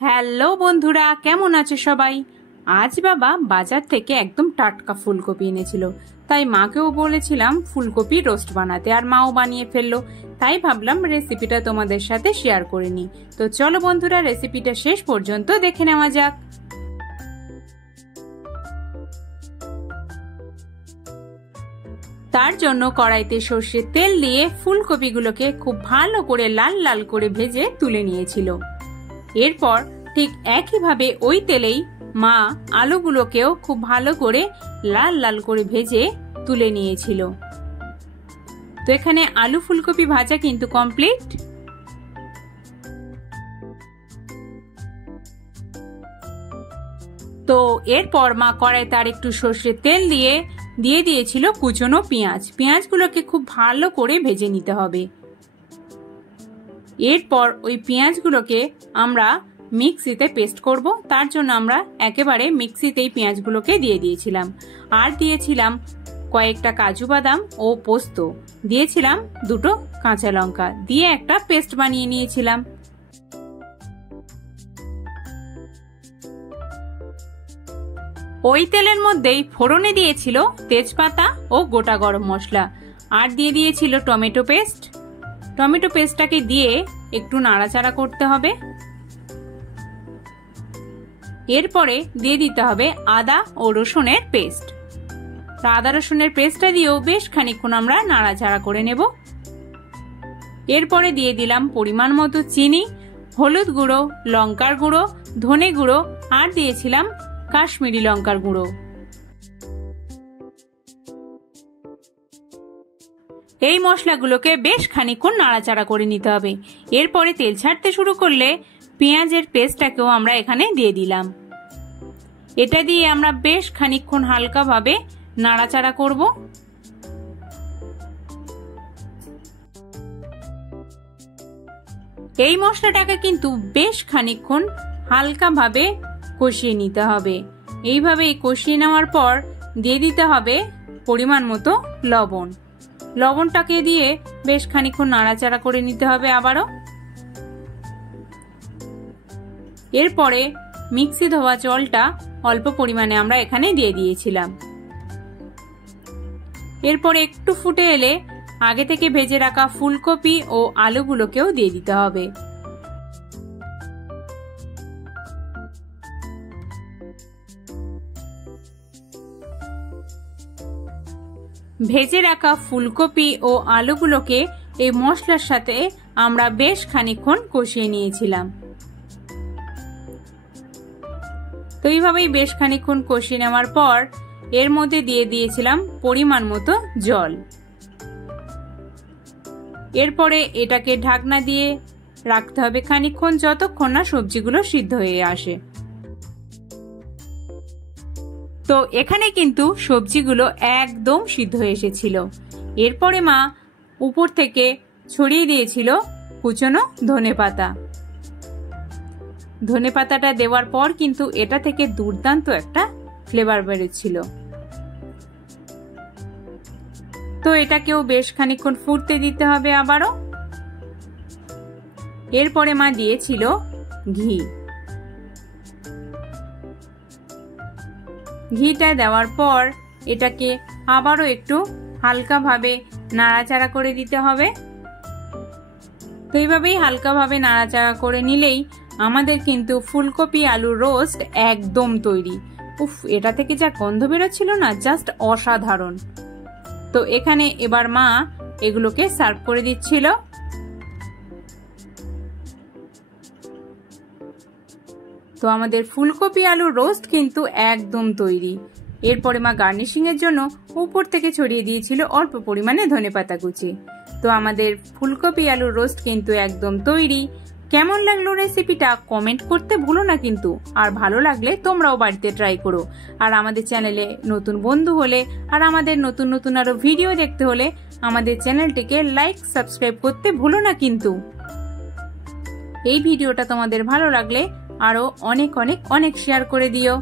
Hello বন্ধুরা, কেমন আছে সবাই? আজ বাবা বাজার থেকে একদম টাটকা ফুলকপি এনেছিল, তাই মাকেও বলেছিলাম ফুলকপি রোস্ট বানাতে, আর মাও বানিয়ে ফেললো। তাই ভাবলাম রেসিপিটা তোমাদের সাথে শেয়ার করে নিই। তো চলো বন্ধুরা, রেসিপিটা শেষ পর্যন্ত দেখে নেওয়া যাক। তার জন্য কড়াইতে সর্ষের তেল দিয়ে ফুলকপিগুলোকে খুব ভালো করে লাল লাল করে ভেজে তুলে নিয়েছিল। এরপর ঠিক একইভাবে ওই তেলেই মা আলুগুলোকেও খুব ভালো করে লাল লাল করে ভেজে তুলে নিয়েছিল। তো এখানে আলু ফুলকপি ভাজা কিন্তু কমপ্লিট। তো এরপর মা কড়াইতে আর একটু সর্ষের তেল দিয়ে দিয়েছিল কুচনো পেঁয়াজ। পেঁয়াজগুলোকে খুব ভালো করে ভেজে নিতে হবে। এরপর ওই পেঁয়াজগুলোকে আমরা মিক্সিতে পেস্ট করব, তার জন্য আমরা একেবারে মিক্সিতেই পেঁয়াজগুলোকে দিয়ে দিয়েছিলাম। আর দিয়েছিলাম কয়েকটা কাজু বাদাম ও পোস্ত, দিয়েছিলাম দুটো কাঁচা লঙ্কা, দিয়ে একটা পেস্ট বানিয়ে নিয়েছিলাম। ওই তেলের মধ্যেই ফোড়নে দিয়েছিল তেজপাতা ও গোটা গরম মশলা, আর দিয়ে দিয়েছিল টমেটো পেস্ট। টমেটো পেস্টটাকে দিয়ে একটু নাড়াচাড়া করতে হবে। এরপরে দিয়ে দিতে হবে আদা ও রসুনের পেস্ট। আদা রসুনের পেস্টটা দিয়েও বেশ খানিকক্ষণ আমরা নাড়াচাড়া করে নেব। এরপরে দিয়ে দিলাম পরিমাণ মতো চিনি, হলুদ গুঁড়ো, লঙ্কার গুঁড়ো, ধনে গুঁড়ো, আর দিয়েছিলাম কাশ্মীরি লঙ্কার গুঁড়ো। এই মশলাগুলোকে বেশ খানিকক্ষণ নাড়াচাড়া করে নিতে হবে। এরপরে তেল ছাড়তে শুরু করলে পেঁয়াজের পেস্টটাকেও আমরা এখানে দিয়ে দিলাম। এটা দিয়ে আমরা বেশ খানিকক্ষণ হালকাভাবে নাড়াচাড়া করব। এই মশলাটাকে কিন্তু বেশ খানিকক্ষণ হালকাভাবে কষিয়ে নিতে হবে। এইভাবে কষিয়ে নেওয়ার পর দিয়ে দিতে হবে পরিমাণ মতো লবণ। লবণটাকে দিয়ে বেশ খানিকক্ষণ নাড়াচাড়া করে নিতে হবে আবারও। এরপরে মিক্সি ধোয়া জলটা অল্প পরিমাণে আমরা এখানে দিয়ে দিয়েছিলাম। এরপরে একটু ফুটে এলে আগে থেকে ভেজে রাখা ফুলকপি ও আলুগুলোকেও দিয়ে দিতে হবে। ভেজে রাখা ফুলকপি ও আলুগুলোকে এই মশলার সাথে আমরা বেশ খানিকক্ষণ কষিয়ে নিয়েছিলাম। তো এইভাবেই বেশ খানিকক্ষণ কষিয়ে নেওয়ার পর এর মধ্যে দিয়ে দিয়েছিলাম পরিমাণ মতো জল। এরপরে এটাকে ঢাকনা দিয়ে রাখতে হবে খানিকক্ষণ, যতক্ষণ না সবজিগুলো সিদ্ধ হয়ে আসে। তো এখানে কিন্তু সবজিগুলো একদম সিদ্ধ হয়ে এসেছিল। এরপরে মা উপর থেকে ছড়িয়ে দিয়েছিল কুচনো ধনেপাতা। ধনেপাতাটা দেওয়ার পর কিন্তু এটা থেকে দুর্দান্ত একটা ফ্লেভার বেরোচ্ছিল। তো এটাকেও বেশ খানিকক্ষণ ফুটতে দিতে হবে আবারও। এরপরে মা দিয়েছিল ঘি। ঘিটা দেওয়ার পর এটাকে আবারও একটু হালকাভাবে নাড়াচাড়া করে দিতে হবে। তো এইভাবেই হালকাভাবে নাড়াচাড়া করে নিলেই আমাদের কিন্তু ফুলকপি আলু রোস্ট একদম তৈরি। উফ, এটা থেকে যা গন্ধ বেরোচ্ছিল না, জাস্ট অসাধারণ। তো এখানে এবার মা এগুলোকে সার্ভ করে দিচ্ছিল। তো আমাদের ফুলকপি আলু রোস্ট কিন্তু একদম তৈরি। এরপরে মা গার্নিশিং এর জন্য উপর থেকে ছড়িয়ে দিয়েছিল অল্প পরিমাণে ধনেপাতা কুচি। তো আমাদের ফুলকপি আলু রোস্ট কিন্তু একদম তৈরি। কেমন লাগলো রেসিপিটা কমেন্ট করতে ভুলো না কিন্তু। আর ভালো লাগলে তোমরাও বাড়িতে ট্রাই করো। আর আমাদের চ্যানেলে নতুন বন্ধু হলে আর আমাদের নতুন নতুন আরো ভিডিও দেখতে হলে আমাদের চ্যানেলটিকে লাইক সাবস্ক্রাইব করতে ভুলো না কিন্তু। এই ভিডিওটা তোমাদের ভালো লাগলে আরো অনেক অনেক অনেক শেয়ার করে দিও।